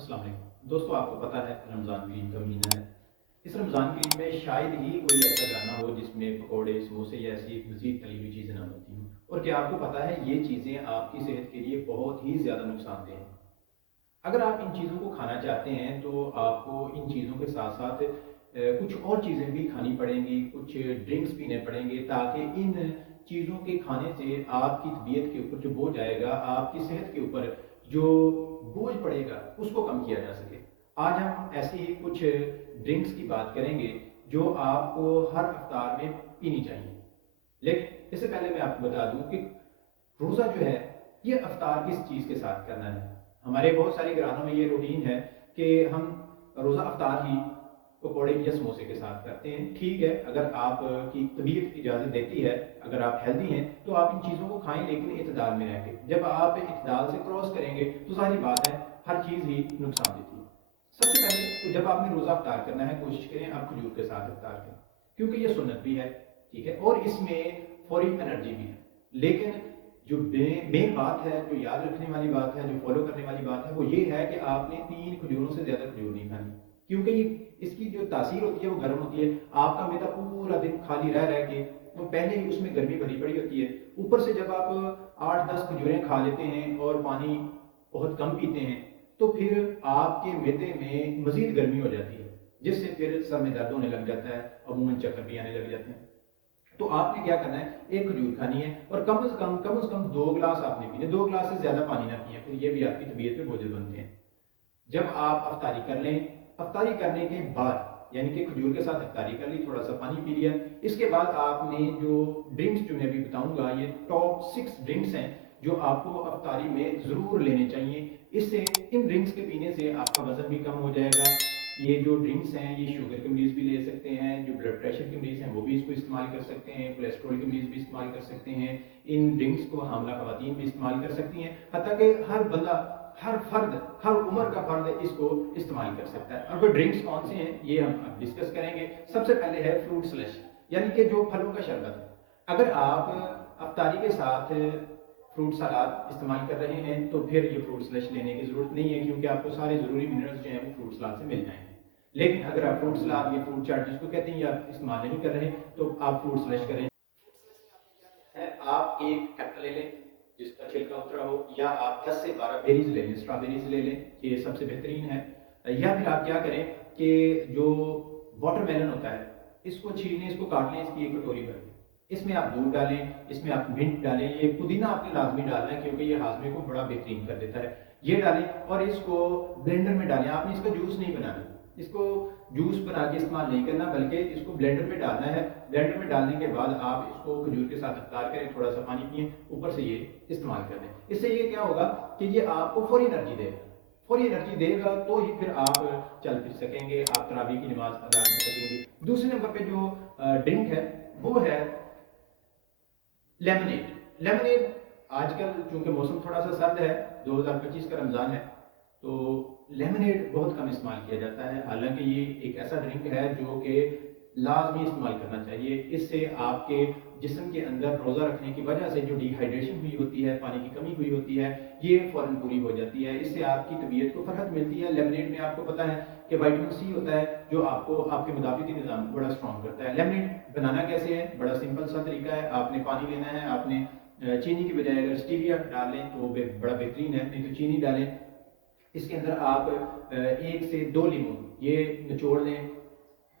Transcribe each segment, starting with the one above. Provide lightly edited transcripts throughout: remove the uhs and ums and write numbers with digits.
अस्सलाम वालेकुम दोस्तों, आपको पता है रमज़ान करीम का महीना है। इस रमज़ान करीम में शायद ही कोई ऐसा गाना हो जिसमें पकौड़े, समोसे या ऐसी मज़ीद तली हुई चीज़ें ना बनती हों। और क्या आपको पता है ये चीज़ें आपकी सेहत के लिए बहुत ही ज़्यादा नुकसानदेह हैं। अगर आप इन चीज़ों को खाना चाहते हैं तो आपको इन चीज़ों के साथ-साथ कुछ और चीज़ें भी खानी पड़ेंगी, कुछ ड्रिंक्स पीने पड़ेंगे ताकि इन चीज़ों के खाने से आपकी तबीयत के ऊपर जो बोझ आएगा, आपकी सेहत के ऊपर जो बोझ पड़ेगा, उसको कम किया जा सके। आज हम ऐसी ही कुछ ड्रिंक्स की बात करेंगे जो आपको हर इफ्तार में पीनी चाहिए। लेकिन इससे पहले मैं आपको बता दूँ कि रोज़ा जो है ये इफ्तार किस चीज़ के साथ करना है। हमारे बहुत सारे घरानों में ये रूटीन है कि हम रोज़ा इफ्तार ही पकौड़े या समोसे के साथ करते हैं। ठीक है, अगर आप की तबीयत इजाज़त देती है, अगर आप हेल्दी हैं तो आप इन चीज़ों को खाएं, लेकिन इतदाल में रह के। जब आप इतदाल से क्रॉस करेंगे तो ज़ाहिर बात है हर चीज़ ही नुकसान देती है। सबसे पहले तो जब आपने रोज़ा इफ्तार करना है, कोशिश करें आप खजूर के साथ इफ्तार करें, क्योंकि ये सुन्नत भी है, ठीक है, और इसमें फौरी एनर्जी भी है। लेकिन जो मेन बात है, जो याद रखने वाली बात है, जो फॉलो करने वाली बात है, वो ये है कि आपने 3 खजूरों से ज़्यादा खजूर नहीं खानी, क्योंकि ये इसकी जो तासीर होती है वो गर्म होती है। आपका मैदा पूरा दिन खाली रह रह के वो पहले ही उसमें गर्मी भरी पड़ी होती है। ऊपर से जब आप 8-10 खजूरें खा लेते हैं और पानी बहुत कम पीते हैं, तो फिर आपके मैदे में मज़ीद गर्मी हो जाती है, जिससे फिर सर में दर्द होने लग जाता है, अमूमन चक्कर भी आने लग जाते हैं। तो आपने क्या करना है, एक खजूर खानी है और कम से कम 2 गिलास आपने पीने, 2 गिलास से ज़्यादा पानी ना पिए, फिर ये भी आपकी तबीयत पे बोझ बनते हैं। जब आप अफ्तारी कर लें, अफ्तारी करने के बाद यानी कि खजूर के साथ अफ्तारी कर ली, थोड़ा सा पानी पी लिया, इसके बाद आपने जो ड्रिंक्स जो मैं अभी बताऊंगा, ये टॉप 6 ड्रिंक्स हैं जो आपको अफ्तारी में ज़रूर लेने चाहिए। इससे इन ड्रिंक्स के पीने से आपका वज़न भी कम हो जाएगा। ये जो ड्रिंक्स हैं ये शुगर के मरीज़ भी ले सकते हैं, जो ब्लड प्रेशर के मरीज़ हैं वो भी इसको इस्तेमाल कर सकते हैं, कोलेस्ट्रॉल के मरीज़ भी इस्तेमाल कर सकते हैं। इन ड्रिंक्स को हामला ख़वातीन भी इस्तेमाल कर सकती हैं, हत्ता कि हर बंदा, हर फर्द, हर उम्र का फर्द इसको इस्तेमाल कर सकता है। और वो ड्रिंक्स कौन से हैं ये हम अब डिस्कस करेंगे। सबसे पहले है फ्रूट स्लश, यानी कि जो फलों का शरबत है। अगर आप अफ्तारी के साथ फ्रूट सलाद इस्तेमाल कर रहे हैं तो फिर ये फ्रूट स्लश लेने की ज़रूरत नहीं है, क्योंकि आपको सारे ज़रूरी मिनरल्स जो हैं वो फ्रूट सलाद से मिल जाएंगे। लेकिन अगर आप फ्रूट सलाद या फ्रूट चाट जिसको कहते हैं, या इस्तेमाल नहीं कर रहे तो आप फ्रूट स्लश करें। है, आप एक एप्पल ले लें जिसका छिलका उतरा हो, या आप 10 से 12 बेरीज ले लें, स्ट्रॉबेरीज ले लें, ये सबसे बेहतरीन है। या फिर आप क्या करें कि जो वाटरमेलन होता है इसको छील लें, इसको काट लें, इसकी एक कटोरी भर लें, इसमें आप दूध डालें, इसमें आप मिंट डालें, ये पुदीना आपने लाजमी डालना है क्योंकि ये हाजमे को बड़ा बेहतरीन कर देता है। ये डालें और इसको ब्लेंडर में डालें। आपने इसका जूस नहीं बनाना, इसको जूस बना के इस्तेमाल नहीं करना, बल्कि इसको ब्लेंडर में डालना है। ब्लेंडर में डालने के बाद आप इसको खजूर के साथ अफ्तार करें, थोड़ा सा पानी पिए, ऊपर से ये इस्तेमाल कर दें। इससे ये क्या होगा कि ये आपको फौरी एनर्जी देगा, फौरी एनर्जी देगा तो ही फिर आप चल फिर सकेंगे, आप तरावी की नमाज अदा कर सकेंगे। दूसरे नंबर पे जो ड्रिंक है वो है लेमनेड। लेमनेड आजकल चूंकि मौसम थोड़ा सा सर्द है, 2025 का रमज़ान है, तो लेमनेड बहुत कम इस्तेमाल किया जाता है। हालांकि ये एक ऐसा ड्रिंक है जो कि लाजमी इस्तेमाल करना चाहिए। इससे आपके जिस्म के अंदर रोज़ा रखने की वजह से जो डिहाइड्रेशन हुई होती है, पानी की कमी हुई होती है, ये फ़ौरन पूरी हो जाती है। इससे आपकी तबीयत को फ़र्हत मिलती है। लेमनेड में आपको पता है कि विटामिन सी होता है जो आपको आपके मुदाफ़ती निज़ाम को बड़ा स्ट्रॉन्ग करता है। लेमनेड बनाना कैसे है, बड़ा सिंपल सा तरीका है। आपने पानी लेना है, आपने चीनी की बजाय अगर स्टीविया डालें तो बड़ा बेहतरीन है, नहीं तो चीनी डालें। इसके अंदर आप 1 से 2 लीमू ये निचोड़ लें,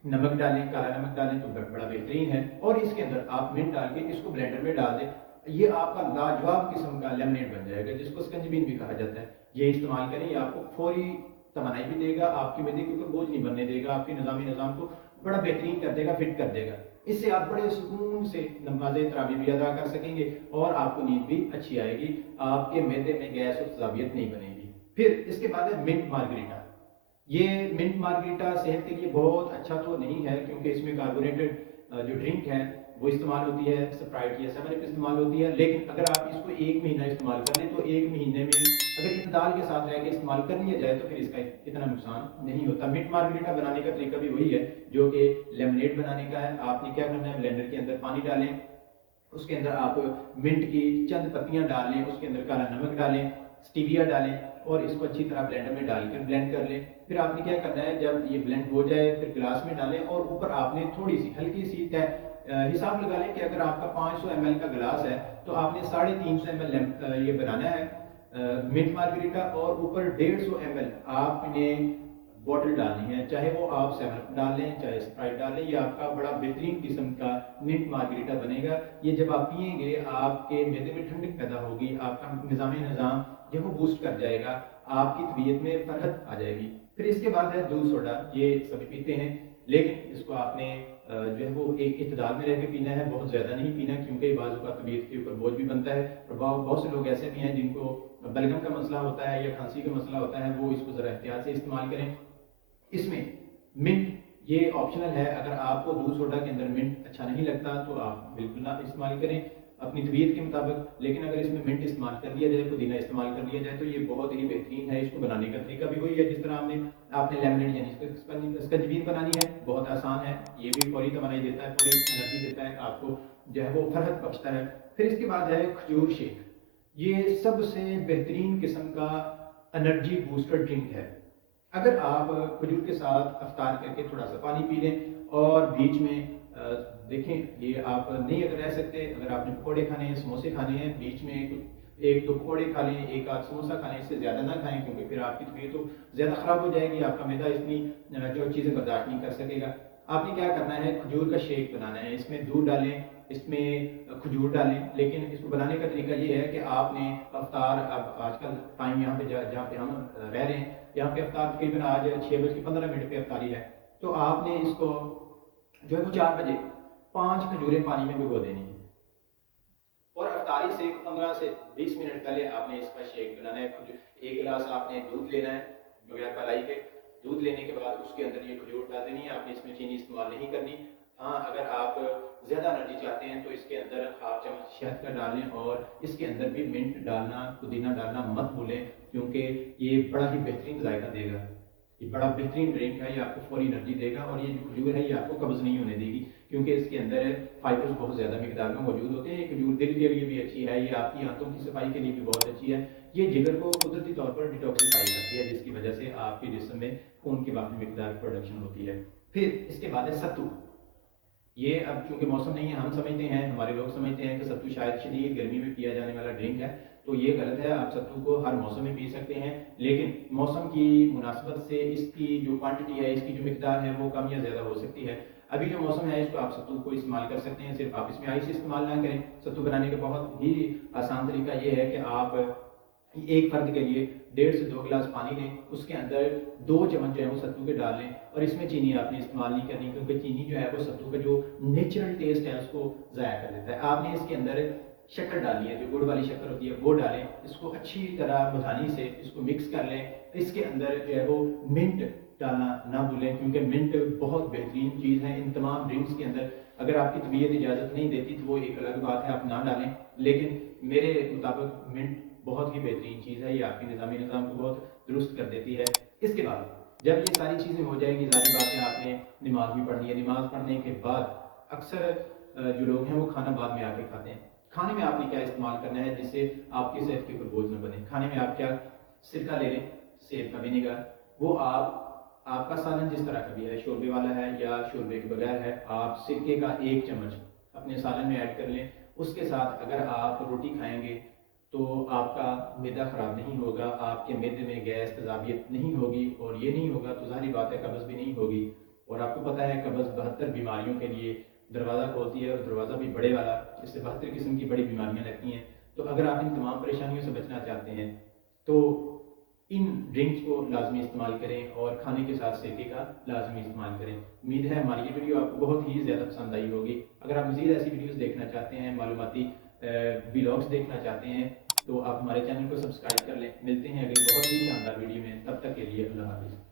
नमक डालें, काला नमक डालें तो बड़ा बेहतरीन है, और इसके अंदर आप मिंट डाल के इसको ब्लेंडर में डाल दें। ये आपका लाजवाब किस्म का लेमनेड बन जाएगा, जिसको स्कंजबीन भी कहा जाता है। ये इस्तेमाल करें, ये आपको फौरी तवानाई भी देगा, आपकी मैदे के ऊपर बोझ नहीं बनने देगा, आपके निज़ामी निज़ाम को बड़ा बेहतरीन कर देगा, फिट कर देगा। इससे आप बड़े सुकून से नमाज तरावी भी अदा कर सकेंगे और आपको नींद भी अच्छी आएगी, आपके मैदे में गैस और तेजाबियत नहीं बनेगी। फिर इसके बाद है मिंट मार्गरीटा। ये मिंट मार्गरीटा सेहत के लिए बहुत अच्छा तो नहीं है, क्योंकि इसमें कार्बोनेटेड जो ड्रिंक है वो इस्तेमाल होती है, स्प्राइट या 7 अप इस्तेमाल होती है। लेकिन अगर आप इसको 1 महीना इस्तेमाल कर लें तो 1 महीने में अगर इतदाल के साथ रह के इस्तेमाल कर लिया जाए तो फिर इसका इतना नुकसान नहीं होता। मिंट मार्गरीटा बनाने का तरीका भी वही है जो कि लेमनेड बनाने का है। आपने क्या करना है, ब्लेंडर के अंदर पानी डालें, उसके अंदर आप मिंट की चंद पत्तियां डाल लें, उसके अंदर काला नमक डालें, स्टीविया डालें, और इसको अच्छी तरह ब्लेंडर में डाल कर ब्लेंड कर लें। फिर आपने क्या करना है, जब ये ब्लेंड हो जाए फिर गिलास में डालें और ऊपर आपने थोड़ी सी हल्की सी हिसाब लगा लें कि अगर आपका 500 ml का गिलास है तो आपने 350 ml ये बनाना है मिंट मार्गरीटा, और ऊपर 150 ml आपने बॉटल डालनी है, चाहे वो आप 7 डाल लें चाहे स्प्राइट डाल लें। ये आपका बड़ा बेहतरीन किस्म का मिंट मार्गरीटा बनेगा। ये जब आप पिएंगे आपके मैदे में ठंडक पैदा होगी, आपका निज़ाम जो वो बूस्ट कर जाएगा, आपकी तबीयत में फरहत आ जाएगी। फिर इसके बाद है दूध सोडा, ये सभी पीते हैं लेकिन इसको आपने जो है वो एक इतदाल में रह के पीना है, बहुत ज़्यादा नहीं पीना, क्योंकि बाज़ का तबीयत के ऊपर बोझ भी बनता है। और बहुत से लोग ऐसे भी हैं जिनको बलगम का मसला होता है या खांसी का मसला होता है, वो इसको ज़रा एहतियात से इस्तेमाल करें। इसमें मिंट ये ऑप्शनल है, अगर आपको दूध सोडा के अंदर मिंट अच्छा नहीं लगता तो आप बिल्कुल ना इस्तेमाल करें अपनी तबीयत के मुताबिक। लेकिन अगर इसमें मिंट इस्तेमाल कर लिया जाए, पुदीना इस्तेमाल कर लिया जाए तो ये बहुत ही बेहतरीन है। इसको बनाने का तरीका भी वही है जिस तरह आपने लेमनेड यानी स्कंजबीन बनानी है, बहुत आसान है। ये भी फौरी तवानाई देता है, फौरी एनर्जी देता है, आपको जो है वो फरहत बख्शता है। फिर इसके बाद है खजूर शेक, ये सबसे बेहतरीन किस्म का एनर्जी बूस्टर ड्रिंक है। अगर आप खजूर के साथ अफ्तार करके थोड़ा सा पानी पी लें और बीच में देखें, ये आप नहीं अगर रह सकते, अगर आपने पकौड़े खाने हैं समोसे खाने हैं, बीच में कुछ एक दो पकौड़े खा लें, एक आध समोसा खा लें, इससे ज़्यादा ना खाएं क्योंकि फिर आपकी तबीयत तो ज़्यादा ख़राब हो जाएगी, आपका मैदा इतनी जो चीज़ें बर्दाश्त नहीं कर सकेगा। आपने क्या करना है, खजूर का शेक बनाना है, इसमें दूध डालें, इसमें खजूर डालें। लेकिन इसको बनाने का तरीका ये है कि आपने अफ्तार, अब आजकल टाइम यहाँ पे जहाँ पे हम रह रहे हैं यहाँ पे अफ्तार तकरीबन आज 6:15 पे अफ्तारी है, तो आपने इसको जो है वो 4 बजे 5 खजूरें पानी में भिगो देनी है और अफ्तारी से 15 से 20 मिनट पहले आपने इसका शेक बनाना है। एक गिलास आपने दूध लेना है बगैर मलाई के, दूध लेने के बाद उसके अंदर ये खजूर डाल देनी है, आपने इसमें चीनी इस्तेमाल नहीं करनी। हाँ, अगर आप ज़्यादा एनर्जी चाहते हैं तो इसके अंदर हाफ चम्मच शहद का डालें और इसके अंदर भी मिंट डालना, पुदीना डालना मत भूलें, क्योंकि ये बड़ा ही बेहतरीन जायका देगा। ये बड़ा बेहतरीन ड्रिंक है, ये आपको फौरी एनर्जी देगा और ये जो खजूर है ये आपको कब्ज़ नहीं होने देगी, क्योंकि इसके अंदर फाइबर्स बहुत ज़्यादा मिकदार में मौजूद होते हैं। खजूर दिल के लिए भी अच्छी है, ये आपकी आंतों की सफाई के लिए भी बहुत अच्छी है, ये जिगर को कुदरती तौर पर डिटॉक्सिफाई करती है, जिसकी वजह से आपके जिस्म में खून की काफ़ी मिकदार प्रोडक्शन होती है। फिर इसके बाद है सत्तू। ये अब चूंकि मौसम नहीं है, हम समझते हैं, हमारे लोग समझते हैं कि सत्तू शायद शदीद गर्मी में पिया जाने वाला ड्रिंक है, तो ये गलत है। आप सत्तू को हर मौसम में पी सकते हैं, लेकिन मौसम की मुनासबत से इसकी जो क्वांटिटी है, इसकी जो मिकदार है वो कम या ज़्यादा हो सकती है। अभी जो मौसम है इसको आप सत्तू को इस्तेमाल कर सकते हैं, सिर्फ आप इसमें आइस इस्तेमाल ना करें। सत्तू बनाने का बहुत ही आसान तरीका ये है कि आप एक फर्द के लिए 1.5 से 2 गिलास पानी लें, उसके अंदर 2 चम्मच जो है वो सत्तू के डाल लें और इसमें चीनी आपने इस्तेमाल नहीं करनी, क्योंकि चीनी जो है वो सत्तू का जो नेचुरल टेस्ट है उसको ज़ाया कर देता है। आपने इसके अंदर शक्कर डाली है, जो गुड़ वाली शक्कर होती है वो डालें, इसको अच्छी तरह मधानी से इसको मिक्स कर लें। इसके अंदर जो है वो मिंट डालना ना भूलें, क्योंकि मिंट बहुत बेहतरीन चीज़ है इन तमाम ड्रिंक्स के अंदर। अगर आपकी तबीयत इजाज़त नहीं देती तो वो एक अलग बात है, आप ना डालें, लेकिन मेरे मुताबिक मिंट बहुत ही बेहतरीन चीज़ है, ये आपके निज़ाम को बहुत दुरुस्त कर देती है। इसके बाद जब ये सारी चीज़ें हो जाएंगी, ज़ाहिर बात है आपने नमाज भी पढ़नी है। नमाज पढ़ने के बाद अक्सर जो लोग हैं वो खाना बाद में आके खाते हैं। खाने में आपने क्या इस्तेमाल करना है जिससे आपकी सेहत के ऊपर बोझ न बने। खाने में आप क्या, सिरका ले लें, सेब का विनेगर, वो आपका सालन जिस तरह का भी है, शोरबे वाला है या शोरबे के बगैर है, आप सिरके का 1 चम्मच अपने सालन में ऐड कर लें। उसके साथ अगर आप रोटी खाएंगे तो आपका मैदा ख़राब नहीं होगा, आपके मैदे में गैस तेज़ाबियत नहीं होगी, और ये नहीं होगा तो ज़ाहिर बात है कब्ज़ भी नहीं होगी। और आपको पता है कब्ज़ 72 बीमारियों के लिए दरवाज़ा खोलती है, और दरवाज़ा भी बड़े वाला, इससे 72 किस्म की बड़ी बीमारियाँ लगती हैं। तो अगर आप इन तमाम परेशानियों से बचना चाहते हैं तो इन ड्रिंक्स को लाजमी इस्तेमाल करें और खाने के साथ सिरके का लाजमी इस्तेमाल करें। उम्मीद है हमारी ये वीडियो आपको बहुत ही ज़्यादा पसंद आई होगी। अगर आप मज़ीद ऐसी वीडियोज़ देखना चाहते हैं, मालूमाती व्लॉग्स देखना चाहते हैं, तो आप हमारे चैनल को सब्सक्राइब कर लें। मिलते हैं अगली बहुत ही शानदार वीडियो में, तब तक के लिए अल्लाह हाफ़िज़।